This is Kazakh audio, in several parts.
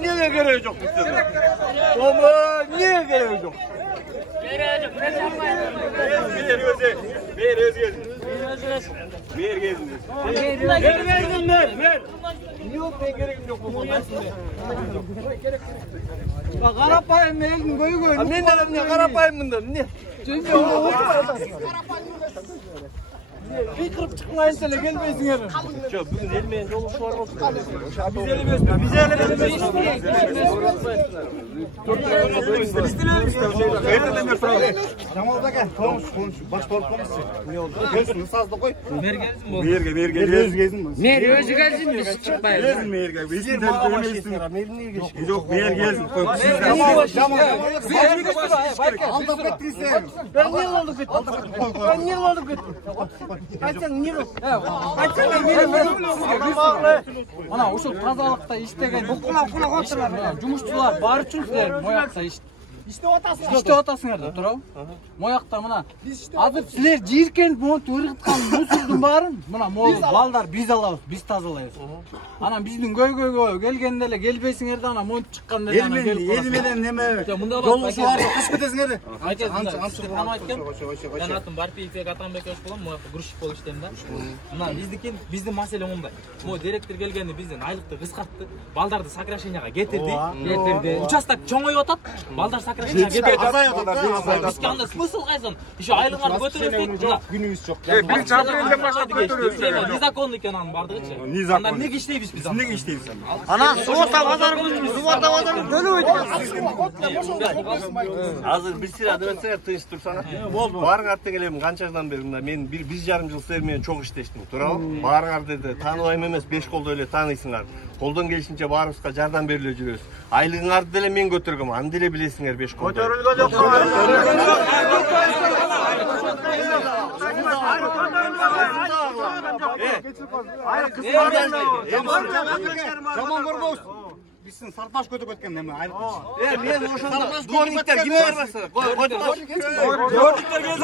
Niye gereği yok bizde? Baba niye gereği yok? Ver. Yok ne gereğim yok bu konuda. Bak Karapay'ın elini koy. Ne dedim ne Karapay'ın bundan ne? Çünkü onu bir kırıp çıkmayın sene gelmeyin yarın. Çok bugün elmeyen yolu şu var olsun. Biz elemiyoruz. Jamal da gel. Konuş. Baş konuş. Ne oldu? Gözünü sazda koy. Mergezin mi oldu? Mergezin mi? Mergezin mi? Biz çıkmayız. Mergezin mergez. Biz de görmeyiz. Yok mergezin. Aldap ettirsen. Ben niye olduk bitti? Ben niye olduk bitti? Kaçsan niye olduk? Kaçsan ana uşul тазалыкта иштеген жумушчулар бар үчүн силер моякта иштеп атасыңар да туурабы? Моякта мына азыр силер жийиркенип монтип ыргыткан мусордун баарын мына могул балдар биз алабыз, биз тазалайбыз. Анан биздин көйгөйгө келгенде эле келбейсиңер да анан монтип чыкканда эле анан келип каласыңар. Ел менен неме? Жолугушууларды кыш кетесиңер де. Мен атым Барпиев Атамбекович болом, моякта грузчик болуп иштейм да. Мына биздин маселе мындай. Могу директор келгенде биздин айлыкты кыскартты, балдарды сокращенияга кетирди. Участок чоңоюп атат, балдар сокращенияга кетип атат. Бизге анда смысл кайсын? Еще айлыгыңарды көтөрөбүз. Күнүбүз жок. Bir çapırında başka götürüyoruz. Незаконный экен анын бардыгычы. Анда эмнеге иштейбиз биз? Неге иштейбиз? Ана суурда базарыбыз, суурда базарыбыз төлөбөйт экен. Азыр bir sıra demesene tınç tursana. Barыңарды келем канчадан бери мына мен 1,5 жыл силер менен чок иштештим. Туурабы? Барыңарды деди, тааныбайм эмес, 5 колдо эле тааныйсыңар. Колдон келишинче баарыбызга жардам бериле жүрөбүз. Айлыгыңарды деле мен көтөргөм, аны деле билесиңер 5 колдо. Көтөрүлгөн жок. Жаман көрбөбүз. Биздин сарташ көтүп кеткен неме? Men ошондо дворниктер ким барбаса? Дворниктер келген.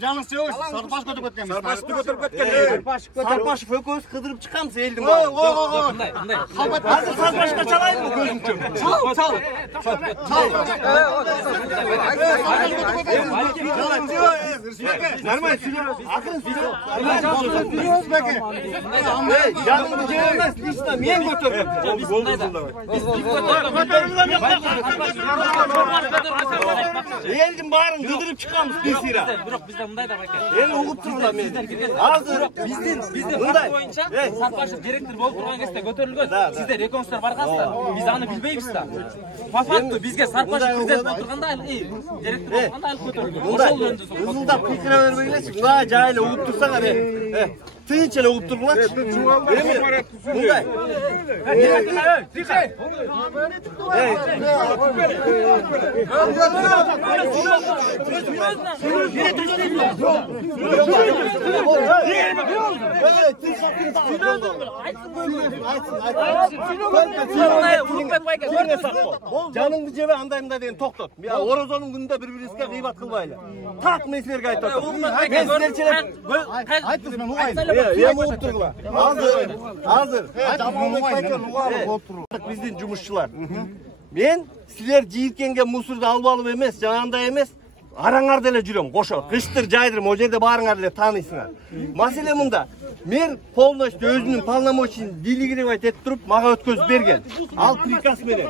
Жаныңыз сөз, сарташ көтүп кеткен. Сарпашты көтөрүп кеткен. Сарпашев экөөбүз кыдырып чыкканбыз элдин баарын. Мындай. Азыр Сарпашка чалайынбы көзүмчө? Чал. Нормально сүйлөп. Акырын сүйлөп. Жаныңды жеп эмес, лично мен көтөрөм. Элдин баарын кыдырып чыкканбыз биз сыйра. Бирок бизде мындай да байке. Эл угуп тургула мен. Азыр биздин факт боюнча Сарпашев директор болуп турган кезде көтөрүлгөн. Сиздер экөөңүздөр баргансыздар. Биз аны билбейбиз да. По факту бизге Сарпашев президент болуп турганда директор болуп турганда айлык көтөрүлгөн. Ошол жөнүндө ызылдап кыйкыра бербей элесиң. Мына жайлы угуп турсаңар тынч эле угуп тургулачы. Мындай. Тихо. Жаныңды жебе андай мындай деген токтот. Орозонун күнүндө бири-бирибизге гыйбат кылбайлы. Так мен силерге айтып атам. Мен силерчелеп Айтты мен угайын. Эми угуп тургула. Азыр. Биздин жумушчулар. Мен силер жийиркенге мусорду албалып эмес, жанагындай эмес, араңарды эле жүрөм, кошо. Кыштыр жайдырым, ал жерде баарыңарды эле тааныйсыңар. Маселе мында. Мэр полностью өзүнүн полномочиясын делегировать этип туруп, мага өткөзүп берген. Ал приказ менен.